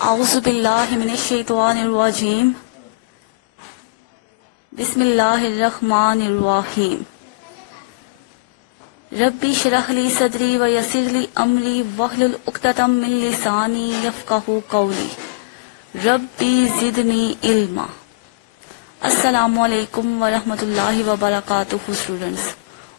اعوذ باللہ من الشیطان الرجیم بسم اللہ الرحمن الرحیم ربی اشرح لی صدری ویسر لی امری واحلل عقدۃ من لسانی یفقہوا قولی ربی زدنی علما۔ السلام علیکم ورحمۃ اللہ وبرکاتہ اسٹوڈنٹس،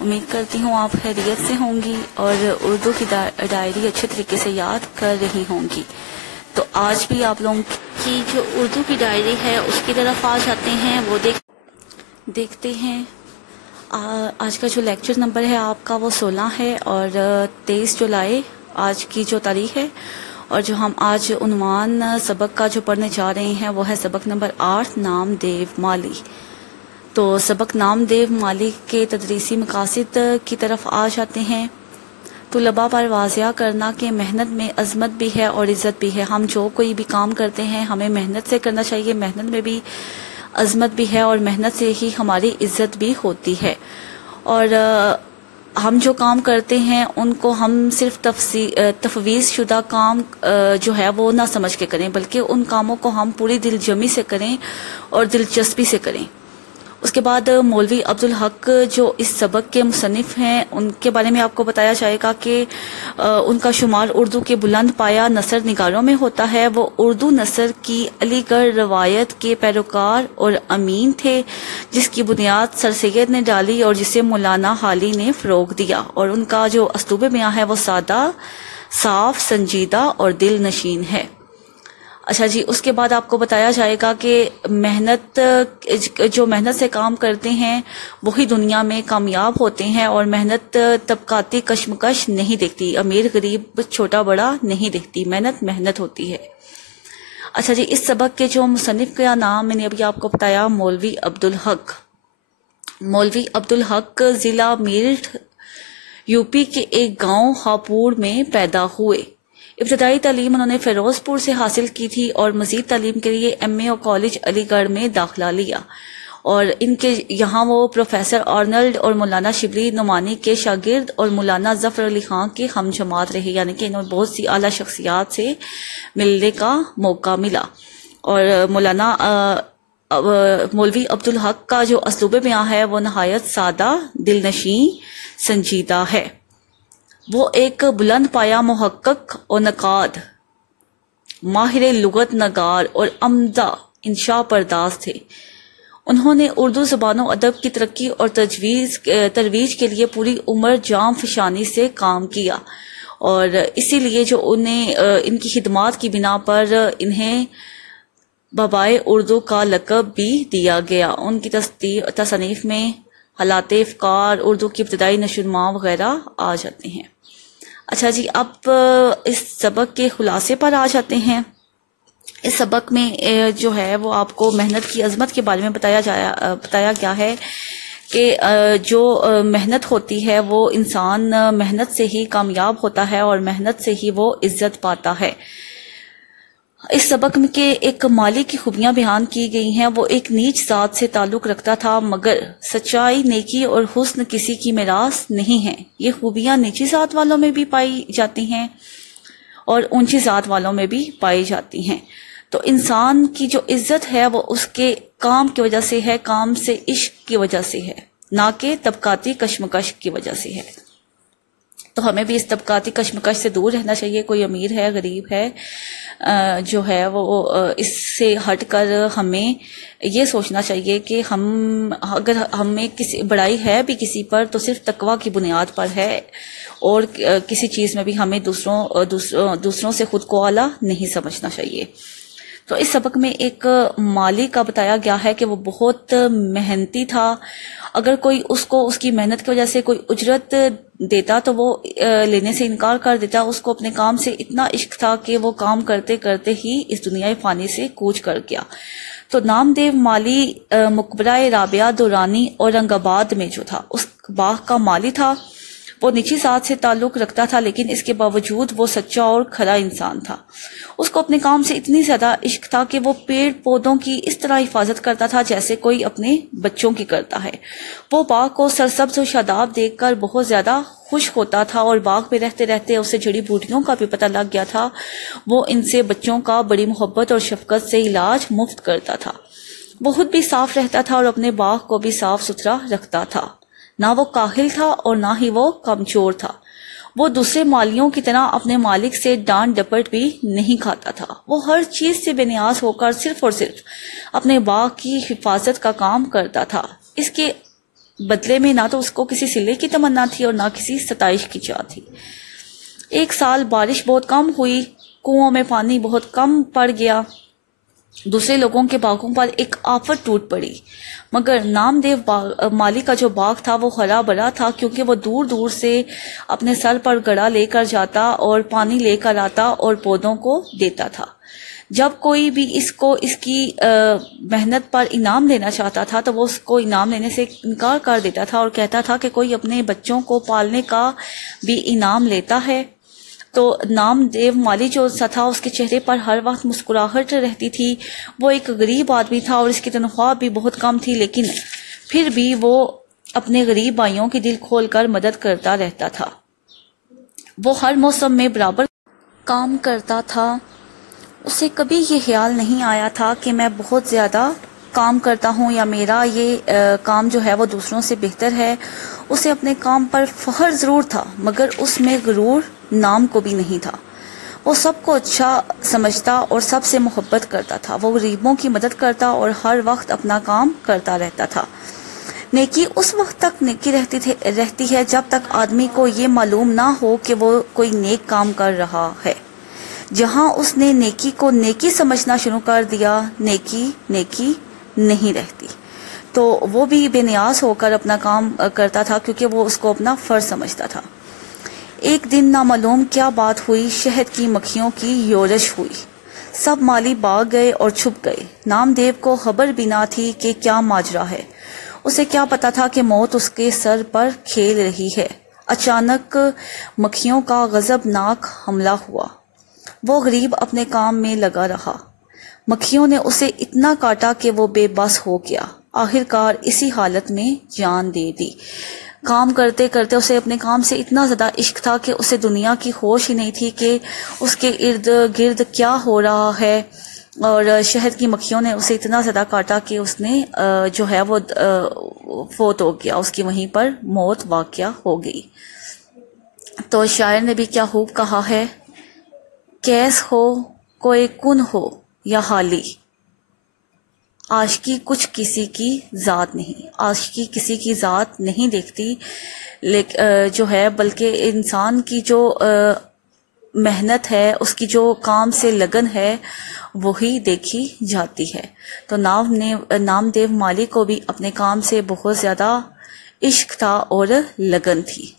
امید کرتی ہوں آپ خیریت سے ہوں گی اور اردو کی ڈائری اچھے طریقے سے یاد کر رہی ہوں گی۔ تو آج بھی آپ لوگوں کی جو اردو کی ڈائری ہے اس کی طرف آ جاتے ہیں، وہ دیکھتے ہیں۔ آج کا جو لیکچر نمبر ہے آپ کا وہ 16 ہے اور 23 جولائی آج کی جو تاریخ ہے، اور جو ہم آج عنوان سبق کا جو پڑھنے جا رہے ہیں وہ ہے سبق نمبر 8 نام دیو مالی۔ تو سبق نام دیو مالی کے تدریسی مقاصد کی طرف آ جاتے ہیں۔ طلباء پر واضح کرنا کہ محنت میں عظمت بھی ہے اور عزت بھی ہے۔ ہم جو کوئی بھی کام کرتے ہیں ہمیں محنت سے کرنا چاہیے، محنت میں بھی عظمت بھی ہے اور محنت سے ہی ہماری عزت بھی ہوتی ہے۔ اور ہم جو کام کرتے ہیں ان کو ہم صرف تفویض شدہ کام جو ہے وہ نہ سمجھ کے کریں، بلکہ ان کاموں کو ہم پوری دل جمی سے کریں اور دلچسپی سے کریں۔ اس کے بعد مولوی عبدالحق جو اس سبق کے مصنف ہیں ان کے بارے میں آپ کو بتایا جائے گا کہ ان کا شمار اردو کے بلند پایہ نثر نگاروں میں ہوتا ہے۔ وہ اردو نثر کی علی گڑھ روایت کے پیروکار اور امین تھے، جس کی بنیاد سر سید نے ڈالی اور جسے مولانا حالی نے فروغ دیا، اور ان کا جو اسلوب بیان ہے وہ سادہ، صاف، سنجیدہ اور دل نشین ہے۔ اچھا جی، اس کے بعد آپ کو بتایا جائے گا کہ جو محنت سے کام کرتے ہیں وہی دنیا میں کامیاب ہوتے ہیں، اور محنت طبقاتی کشمکش نہیں دیکھتی، امیر غریب چھوٹا بڑا نہیں دیکھتی، محنت ہوتی ہے۔ اچھا جی، اس سبق کے جو مصنف کا نام میں نے ابھی آپ کو بتایا مولوی عبدالحق۔ مولوی عبدالحق ضلع میرٹھ یو پی کے ایک گاؤں ہاپوڑ میں پیدا ہوئے۔ ابتدائی تعلیم انہوں نے فیروز پور سے حاصل کی تھی اور مزید تعلیم کے لیے ایم اے اور کالج علی گڑھ میں داخلہ لیا، اور ان کے یہاں وہ پروفیسر آرنلڈ اور مولانا شبلی نعمانی کے شاگرد اور مولانا ظفر علی خان کے ہم جماعت رہے، یعنی کہ انہوں نے بہت سی اعلیٰ شخصیات سے ملنے کا موقع ملا۔ اور مولوی عبدالحق کا جو اسلوب بیان ہے وہ نہایت سادہ، دل نشین، سنجیدہ ہے۔ وہ ایک بلند پایہ محقق اور نقاد، ماہر لغت نگار اور عمدہ انشاء پرداز تھے۔ انہوں نے اردو زبان و ادب کی ترقی اور ترویج کے لیے پوری عمر جام فشانی سے کام کیا، اور اسی لیے جو ان کی خدمات کی بنا پر انہیں بابائے اردو کا لقب بھی دیا گیا۔ ان کی تصانیف میں حالات افکار، اردو کی ابتدائی نشوونما وغیرہ آ جاتے ہیں۔ اچھا جی، اب اس سبق کے خلاصے پر آ جاتے ہیں۔ اس سبق میں جو ہے وہ آپ کو محنت کی عظمت کے بارے میں بتایا گیا ہے کہ جو محنت ہوتی ہے وہ انسان محنت سے ہی کامیاب ہوتا ہے اور محنت سے ہی وہ عزت پاتا ہے۔ اس سبق میں کے ایک مالی کی خوبیاں بیان کی گئی ہیں۔ وہ ایک نیچ ذات سے تعلق رکھتا تھا، مگر سچائی، نیکی اور حسن کسی کی میراث نہیں ہے۔ یہ خوبیاں نیچی ذات والوں میں بھی پائی جاتی ہیں اور اونچی ذات والوں میں بھی پائی جاتی ہیں۔ تو انسان کی جو عزت ہے وہ اس کے کام کی وجہ سے ہے، کام سے عشق کی وجہ سے ہے، نہ کہ طبقاتی کشمکش کی وجہ سے ہے۔ تو ہمیں بھی اس طبقاتی کشمکش سے دور رہنا چاہیے۔ کوئی امیر ہے، غریب ہے، جو ہے وہ اس سے ہٹ کر ہمیں یہ سوچنا چاہیے کہ اگر ہمیں کسی بڑائی ہے بھی کسی پر تو صرف تقویٰ کی بنیاد پر ہے، اور کسی چیز میں بھی ہمیں دوسروں سے خود کو اعلیٰ نہیں سمجھنا چاہیے۔ تو اس سبق میں ایک مالی کا بتایا گیا ہے کہ وہ بہت محنتی تھا۔ اگر کوئی اس کو اس کی محنت کی وجہ سے کوئی اجرت دیتا تو وہ لینے سے انکار کر دیتا۔ اس کو اپنے کام سے اتنا عشق تھا کہ وہ کام کرتے کرتے ہی اس دنیا فانی سے کوچ کر گیا۔ تو نام دیو مالی مقبرہ رابعہ دورانی اورنگ آباد میں جو تھا اس باغ کا مالی تھا۔ وہ نچی ذات سے تعلق رکھتا تھا، لیکن اس کے باوجود وہ سچا اور کھرا انسان تھا۔ اس کو اپنے کام سے اتنی زیادہ عشق تھا کہ وہ پیڑ پودوں کی اس طرح حفاظت کرتا تھا جیسے کوئی اپنے بچوں کی کرتا ہے۔ وہ باغ کو سرسبز و شاداب دیکھ کر بہت زیادہ خوش ہوتا تھا، اور باغ میں رہتے رہتے اسے جڑی بوٹیوں کا بھی پتہ لگ گیا تھا۔ وہ ان سے بچوں کا بڑی محبت اور شفقت سے علاج مفت کرتا تھا۔ وہ خود بھی صاف رہتا تھا اور اپنے باغ کو بھی صاف ستھرا رکھتا تھا۔ نہ وہ کاہل تھا اور نہ ہی وہ کمزور تھا۔ وہ دوسرے مالیوں کی طرح اپنے مالک سے ڈانٹ ڈپٹ بھی نہیں کھاتا تھا۔ وہ ہر چیز سے بے نیاز ہو کر صرف اور صرف اپنے باغ کی حفاظت کا کام کرتا تھا۔ اس کے بدلے میں نہ تو اس کو کسی صلے کی تمنا تھی اور نہ کسی ستائش کی چاہ تھی۔ ایک سال بارش بہت کم ہوئی، کنوؤں میں پانی بہت کم پڑ گیا، دوسرے لوگوں کے باغوں پر ایک آفت ٹوٹ پڑی، مگر نام دیو مالی کا جو باغ تھا وہ ہرا بھرا تھا، کیونکہ وہ دور دور سے اپنے سر پر گڑا لے کر جاتا اور پانی لے کر آتا اور پودوں کو دیتا تھا۔ جب کوئی بھی اس کو اس کی محنت پر انعام دینا چاہتا تھا تو وہ اس کو انعام لینے سے انکار کر دیتا تھا اور کہتا تھا کہ کوئی اپنے بچوں کو پالنے کا بھی انعام لیتا ہے۔ تو نام دیو مالی جو تھا اس کے چہرے پر ہر وقت مسکراہٹ رہتی تھی۔ وہ ایک غریب آدمی تھا اور اس کی تنخواہ بھی بہت کم تھی، لیکن پھر بھی وہ اپنے غریب بھائیوں کی دل کھول کر مدد کرتا رہتا تھا۔ وہ ہر موسم میں برابر کام کرتا تھا۔ اسے کبھی یہ خیال نہیں آیا تھا کہ میں بہت زیادہ کام کرتا ہوں یا میرا یہ کام جو ہے وہ دوسروں سے بہتر ہے۔ اسے اپنے کام پر فخر ضرور تھا، مگر اس میں غرور نام کو بھی نہیں تھا۔ وہ سب کو اچھا سمجھتا اور سب سے محبت کرتا تھا۔ وہ غریبوں کی مدد کرتا اور ہر وقت اپنا کام کرتا رہتا تھا۔ نیکی اس وقت تک نیکی رہتی ہے جب تک آدمی کو یہ معلوم نہ ہو کہ وہ کوئی نیک کام کر رہا ہے۔ جہاں اس نے نیکی کو نیکی سمجھنا شروع کر دیا، نیکی نیکی نہیں رہتی۔ تو وہ بھی بے نیاز ہو کر اپنا کام کرتا تھا کیونکہ وہ اس کو اپنا فرض سمجھتا تھا۔ ایک دن نامعلوم کیا بات ہوئی، شہد کی مکھیوں کی یورش ہوئی۔ سب مالی بھاگ گئے اور چھپ گئے۔ نام دیو کو خبر بھی نہ تھی کہ کیا ماجرا ہے۔ اسے کیا پتا تھا کہ موت اس کے سر پر کھیل رہی ہے۔ اچانک مکھیوں کا غضبناک حملہ ہوا۔ وہ غریب اپنے کام میں لگا رہا۔ مکھیوں نے اسے اتنا کاٹا کہ وہ بے بس ہو گیا۔ آخرکار اسی حالت میں جان دے دی۔ کام کرتے کرتے اسے اپنے کام سے اتنا زیادہ عشق تھا کہ اسے دنیا کی ہوش ہی نہیں تھی کہ اس کے ارد گرد کیا ہو رہا ہے، اور شہد کی مکھیوں نے اسے اتنا زیادہ کاٹا کہ اس نے جو ہے وہ فوت ہو گیا، اس کی وہیں پر موت واقع ہو گئی۔ تو شاعر نے بھی کیا خوب کہا ہے، کیس ہو کوئی کن ہو یا حالی، عاشقی کچھ کسی کی ذات نہیں۔ عاشقی کسی کی ذات نہیں دیکھتی جو ہے، بلکہ انسان کی جو محنت ہے، اس کی جو کام سے لگن ہے، وہی دیکھی جاتی ہے۔ تو نام دیو مالی کو بھی اپنے کام سے بہت زیادہ عشق تھا اور لگن تھی۔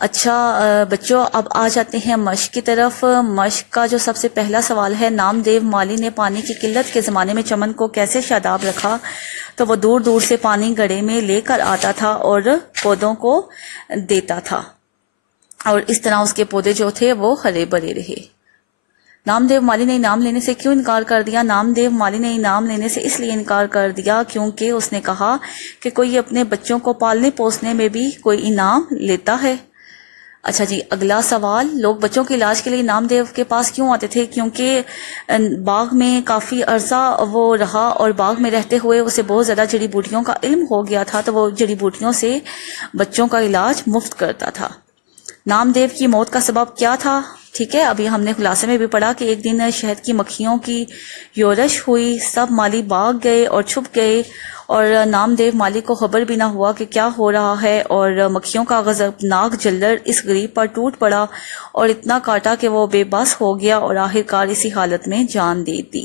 اچھا بچوں، اب آ جاتے ہیں مشق کی طرف۔ مشق کا جو سب سے پہلا سوال ہے، نام دیو مالی نے پانی کی قلت کے زمانے میں چمن کو کیسے شاداب رکھا؟ تو وہ دور دور سے پانی گڑھے میں لے کر آتا تھا اور پودوں کو دیتا تھا، اور اس طرح اس کے پودے جو تھے وہ ہرے بھرے رہے۔ نام دیو مالی نے انعام لینے سے کیوں انکار کر دیا؟ نام دیو مالی نے انعام لینے سے اس لیے انکار کر دیا کیونکہ اس نے کہا کہ کوئی اپنے بچوں کو پالنے پوسنے میں بھی کوئی انعام لیتا ہے۔ اچھا جی، اگلا سوال، لوگ بچوں کے علاج کے لیے نام دیو کے پاس کیوں آتے تھے؟ کیونکہ باغ میں کافی عرصہ وہ رہا اور باغ میں رہتے ہوئے اسے بہت زیادہ جڑی بوٹیوں کا علم ہو گیا تھا، تو وہ جڑی بوٹیوں سے بچوں کا علاج مفت کرتا تھا۔ نام دیو کی موت کا سبب کیا تھا؟ ٹھیک ہے، ابھی ہم نے خلاصے میں بھی پڑھا کہ ایک دن شہد کی مکھیوں کی یورش ہوئی، سب مالی بھاگ گئے اور چھپ گئے، اور نام دیو مالی کو خبر بھی نہ ہوا کہ کیا ہو رہا ہے، اور مکھیوں کا غضبناک جلدر اس غریب پر ٹوٹ پڑا اور اتنا کاٹا کہ وہ بے بس ہو گیا اور آخرکار اسی حالت میں جان دے دی۔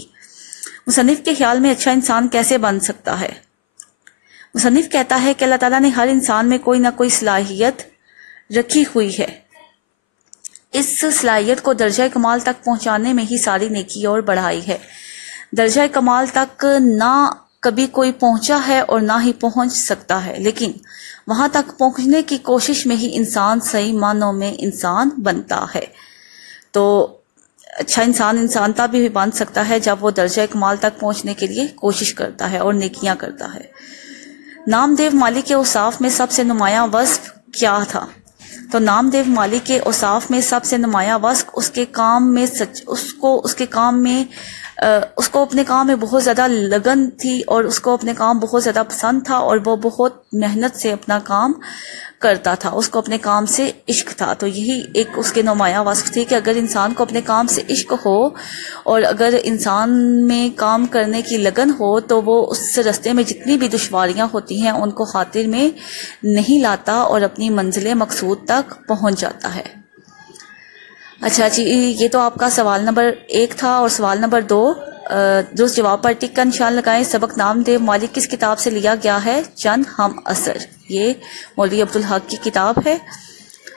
مصنف کے خیال میں اچھا انسان کیسے بن سکتا ہے؟ مصنف کہتا ہے کہ اللہ تعالیٰ نے ہر انسان میں کوئی نہ کوئی صلاحیت رکھی ہوئی ہے۔ اس صلاحیت کو درجہ کمال تک پہنچانے میں ہی ساری نیکی اور بڑھائی ہے۔ درجہ کمال تک نہ کبھی کوئی پہنچا ہے اور نہ ہی پہنچ سکتا ہے، لیکن وہاں تک پہنچنے کی کوشش میں ہی انسان صحیح معنوں میں انسان بنتا ہے۔ تو اچھا انسان تب بھی بن سکتا ہے جب وہ درجہ کمال تک پہنچنے کے لیے کوشش کرتا ہے اور نیکیاں کرتا ہے۔ نام دیو مالی کے اوصاف میں سب سے نمایاں وصف کیا تھا؟ تو نام دیو مالی کے اوصاف میں سب سے نمایاں وصف اس کے کام میں اس کو اپنے کام میں بہت زیادہ لگن تھی، اور اس کو اپنے کام بہت زیادہ پسند تھا، اور وہ بہت محنت سے اپنا کام کرتا تھا، اس کو اپنے کام سے عشق تھا۔ تو یہی ایک اس کے نمایاں وصف تھی کہ اگر انسان کو اپنے کام سے عشق ہو اور اگر انسان میں کام کرنے کی لگن ہو تو وہ اس راستے میں جتنی بھی دشواریاں ہوتی ہیں ان کو خاطر میں نہیں لاتا اور اپنی منزل مقصود تک پہنچ جاتا ہے۔ اچھا جی، یہ تو آپ کا سوال نمبر 1 تھا، اور سوال نمبر 2 درست جواب پر ٹک کا نشان لگائیں۔ سبق نام دیو مالی کس کتاب سے لیا گیا ہے؟ چند ہم اثر، یہ مولوی عبدالحق کی کتاب ہے۔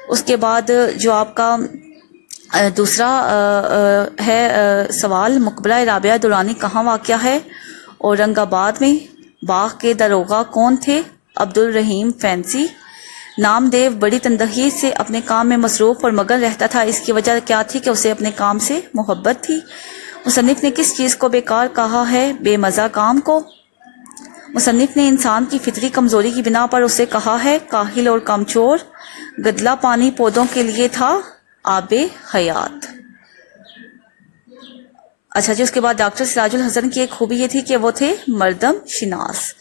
اس کے بعد جو آپ کا دوسرا ہے سوال، مقبرہ رابعہ درانی کہاں واقع ہے؟ اورنگ آباد میں۔ باغ کے داروغہ کون تھے؟ عبد الرحیم فینسی۔ نام دیو بڑی تندہی سے اپنے کام میں مصروف اور مگن رہتا تھا، اس کی وجہ کیا تھی؟ کہ اسے اپنے کام سے محبت تھی۔ مصنف نے کس چیز کو بیکار کہا ہے؟ بے مزہ کام کو۔ مصنف نے انسان کی فطری کمزوری کی بنا پر اسے کہا ہے کاہل اور کمچور۔ گدلا پانی پودوں کے لیے تھا آب حیات۔ اچھا جی، اس کے بعد ڈاکٹر سراج الحسن کی ایک خوبی یہ تھی کہ وہ تھے مردم شناس۔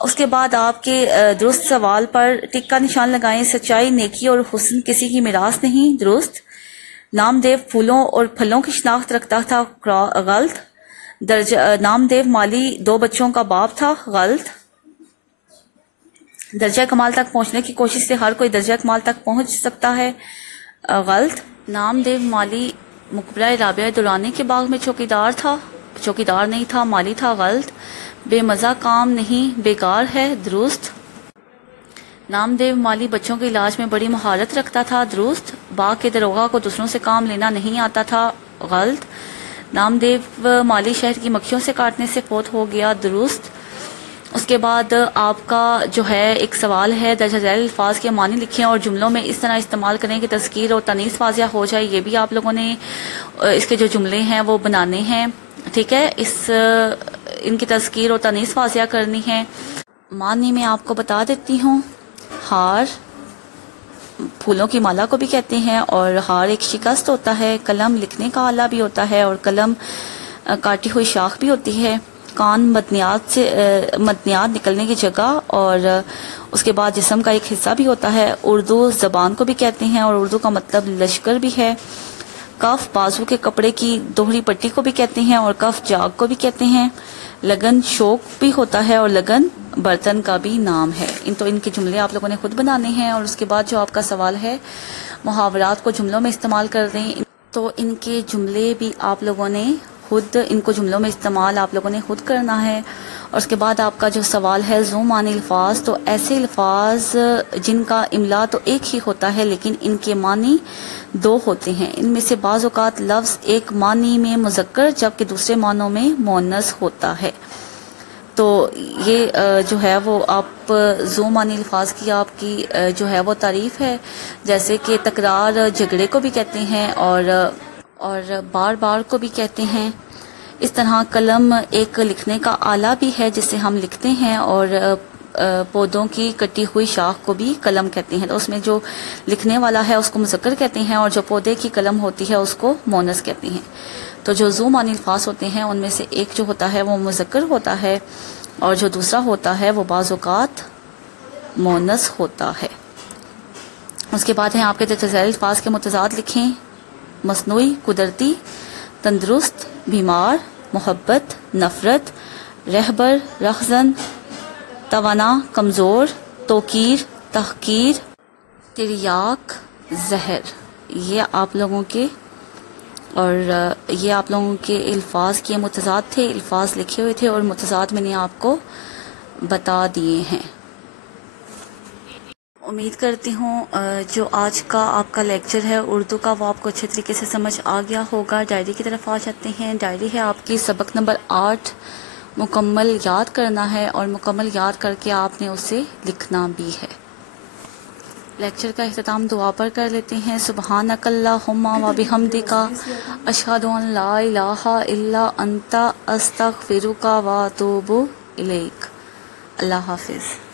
اس کے بعد آپ کے درست سوال پر ٹک کا نشان لگائیں۔ سچائی، نیکی اور حسن کسی کی میراث نہیں، درست۔ نام دیو پھولوں اور پھلوں کی شناخت رکھتا تھا، غلط۔ نام دیو مالی 2 بچوں کا باپ تھا، غلط۔ درجہ کمال تک پہنچنے کی کوشش سے ہر کوئی درجہ کمال تک پہنچ سکتا ہے، غلط۔ نام دیو مالی مقبرہ رابعہ درانی کے باغ میں چوکیدار نہیں تھا، مالی تھا، غلط۔ بے مزہ کام نہیں، بیکار ہے، درست۔ نام دیو مالی بچوں کے علاج میں بڑی مہارت رکھتا تھا، درست۔ باغ کے داروغہ کو دوسروں سے کام لینا نہیں آتا تھا، غلط۔ نام دیو مالی شہر کی مکھیوں سے کاٹنے سے فوت ہو گیا، درست۔ اس کے بعد آپ کا جو ہے ایک سوال ہے، درجہ ذیل الفاظ کے معنی لکھیں اور جملوں میں اس طرح استعمال کریں کہ تذکیر اور تانیث واضح ہو جائے۔ یہ بھی آپ لوگوں نے اس کے جو جملے ہیں وہ بنانے ہیں، ٹھیک ہے، ان کی تذکیر اور تانیث واضح کرنی ہے۔ معنی میں آپ کو بتا دیتی ہوں۔ ہار پھولوں کی مالا کو بھی کہتے ہیں، اور ہار ایک شکست ہوتا ہے۔ قلم لکھنے کا آلہ بھی ہوتا ہے، اور قلم کاٹی ہوئی شاخ بھی ہوتی ہے۔ کان مدنیات نکلنے کی جگہ، اور اس کے بعد جسم کا ایک حصہ بھی ہوتا ہے۔ اردو زبان کو بھی کہتے ہیں، اور اردو کا مطلب لشکر بھی ہے۔ کف بازو کے کپڑے کی دوہری پٹی کو بھی کہتے ہیں، اور کف جاگ کو بھی کہتے ہیں۔ لگن شوق بھی ہوتا ہے، اور لگن برتن کا بھی نام ہے۔ ان کے جملے آپ لوگوں نے خود بنانے ہیں۔ اور اس کے بعد جو آپ کا سوال ہے، محاورات کو جملوں میں استعمال کر دیں، تو ان کے جملے بھی آپ لوگوں نے خود، ان کو جملوں میں استعمال آپ لوگوں نے خود کرنا ہے۔ اور اس کے بعد آپ کا جو سوال ہے ذو معنی الفاظ، تو ایسے الفاظ جن کا املا تو ایک ہی ہوتا ہے لیکن ان کے معنی 2 ہوتے ہیں۔ ان میں سے بعض اوقات لفظ ایک معنی میں مذکر جبکہ دوسرے معنوں میں مؤنث ہوتا ہے۔ تو یہ جو ہے وہ آپ ذو معنی الفاظ کی آپ کی جو ہے وہ تعریف ہے، جیسے کہ تکرار جھگڑے کو بھی کہتے ہیں، اور بار بار کو بھی کہتے ہیں۔ اس طرح قلم ایک لکھنے کا آلہ بھی ہے جس سے ہم لکھتے ہیں، اور پودوں کی کٹی ہوئی شاخ کو بھی قلم کہتے ہیں۔ تو اس میں جو لکھنے والا ہے اس کو مذکر کہتے ہیں، اور جو پودے کی قلم ہوتی ہے اس کو مؤنث کہتے ہیں۔ تو جو ذو معنی الفاظ ہوتے ہیں ان میں سے ایک جو ہوتا ہے وہ مذکر ہوتا ہے، اور جو دوسرا ہوتا ہے وہ بعض اوقات مؤنث ہوتا ہے۔ اس کے بعد ہیں آپ کے درجہ ذیل الفاظ کے متضاد لکھیں۔ مصنوعی، قدرتی، تندرست، بیمار، محبت، نفرت، رہبر، رخزن، توانا، کمزور، توقیر، تحقیر، تریاک، زہر۔ یہ آپ لوگوں کے الفاظ کے متضاد تھے، الفاظ لکھے ہوئے تھے اور متضاد میں نے آپ کو بتا دیے ہیں۔ امید کرتی ہوں جو آج کا آپ کا لیکچر ہے اردو کا وہ آپ کو اچھے طریقے سے سمجھ آ گیا ہوگا۔ ڈائری کی طرف آ جاتے ہیں۔ ڈائری ہے آپ کی سبق نمبر 8 مکمل یاد کرنا ہے اور مکمل یاد کر کے آپ نے اسے لکھنا بھی ہے۔ لیکچر کا اختتام دعا پر کر لیتے ہیں۔ سبحانک اللہم و بحمدک اشہد ان لا الہ الا انت استغفرک و اتوب الیک۔ اللہ حافظ۔